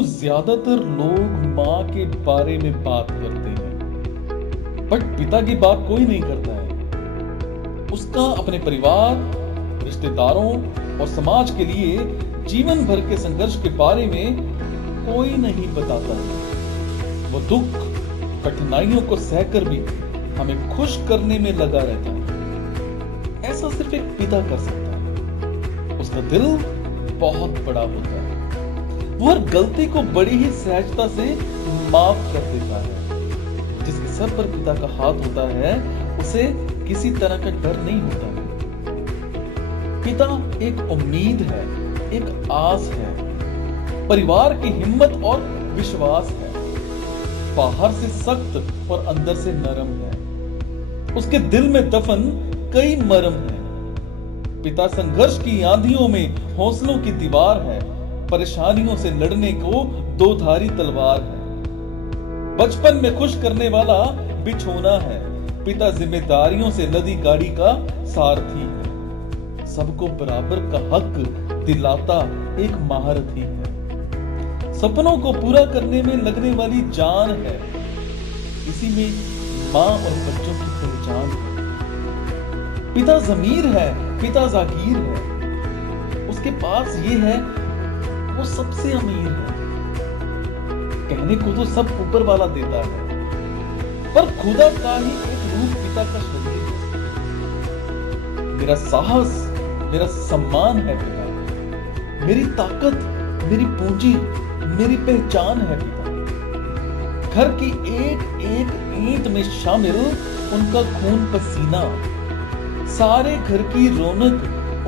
दोस्तों, ज्यादातर लोग माँ के बारे में बात करते हैं, बट पिता की बात कोई नहीं करता है। उसका अपने परिवार, रिश्तेदारों और समाज के लिए जीवन भर के संघर्ष के बारे में कोई नहीं बताता है। वो दुख, कठिनाइयों को सहकर भी हमें खुश करने में लगा रहता है। ऐसा सिर्फ एक पिता कर सकता है। उसका दिल बहुत बड़ा होता है। वो हर गलती को बड़ी ही सहजता से माफ कर देता है। जिसके सर पर पिता का हाथ होता है, उसे किसी तरह का डर नहीं होता है। पिता एक उम्मीद है, एक आस है, परिवार की हिम्मत और विश्वास है। बाहर से सख्त और अंदर से नरम है। उसके दिल में दफन कई मरम है। पिता संघर्ष की आंधियों में हौसलों की दीवार है। परेशानियों से लड़ने को दो धारी तलवार है। बचपन में खुश करने वाला बिछोना है। पिता जिम्मेदारियों से लदी गाड़ी का सारथी है। सबको बराबर का हक दिलाता एक महारथी है। सपनों को पूरा करने में लगने वाली जान है। इसी में माँ और बच्चों की पहचान है। पिता ज़मीर है, पिता जागीर है। उसके पास ये है, वो सबसे अमीर है। कहने को तो सब ऊपर वाला देता है, पर खुदा का ही एक रूप पिता का शरीर है। मेरा साहस, मेरा सम्मान है पिता। मेरी ताकत, मेरी पूंजी, मेरी पहचान है पिता। घर की एक एक ईंट में शामिल उनका खून पसीना। सारे घर की रौनक,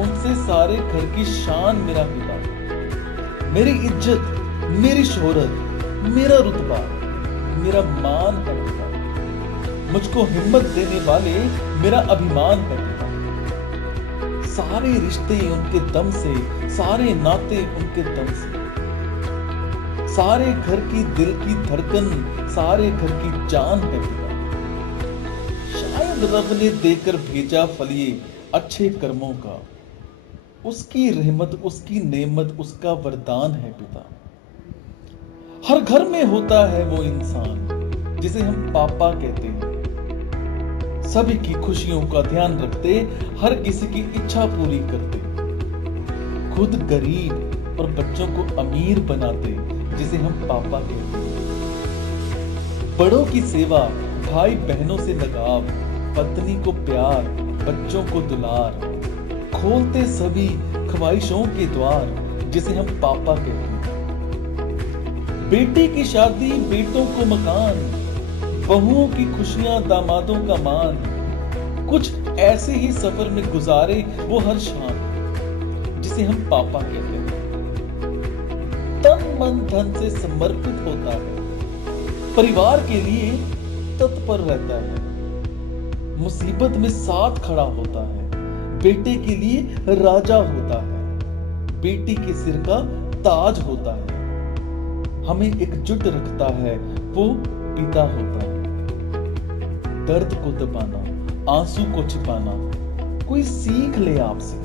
उनसे सारे घर की शान मेरा पिता। मेरी इज्जत, मेरी शोहरत, मेरा रुतबा, मेरा मान है पिता। मुझको हिम्मत देने वाले मेरा अभिमान है पिता। सारे रिश्ते उनके दम से, सारे नाते उनके दम से। सारे घर की दिल की धड़कन, सारे घर की जान है पिता। शायद रब ने देकर भेजा फल ये अच्छे कर्मों का। उसकी रहमत, उसकी नेमत, उसका वरदान है पिता। हर घर में होता है वो इंसान जिसे हम पापा कहते हैं। सभी की खुशियों का ध्यान रखते, हर किसी की इच्छा पूरी करते। खुद गरीब और बच्चों को अमीर बनाते, जिसे हम पापा कहते हैं। बड़ों की सेवा, भाई बहनों से लगाव, पत्नी को प्यार, बच्चों को दुलार। खोलते सभी ख्वाहिशों के द्वार, जिसे हम पापा कहते हैं। बेटी की शादी, बेटों को मकान, बहुओं की खुशियां, दामादों का मान। कुछ ऐसे ही सफर में गुजारे वो हर शाम, जिसे हम पापा कहते हैं। तन मन धन से समर्पित होता है। परिवार के लिए तत्पर रहता है। मुसीबत में साथ खड़ा होता है। बेटे के लिए राजा होता है। बेटी के सिर का ताज होता है। हमें एकजुट रखता है, वो पिता होता है। दर्द को दबाना, आंसू को छिपाना कोई सीख ले आपसे।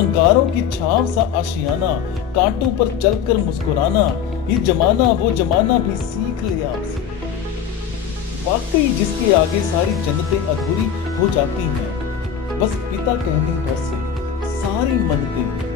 अंगारों की छाव सा आशियाना, कांटों पर चलकर मुस्कुराना। ये जमाना वो जमाना भी सीख ले आपसे। वाकई जिसके आगे सारी जन्नतें अधूरी हो जाती हैं, बस पिता कहने भर से सारी मन्नतें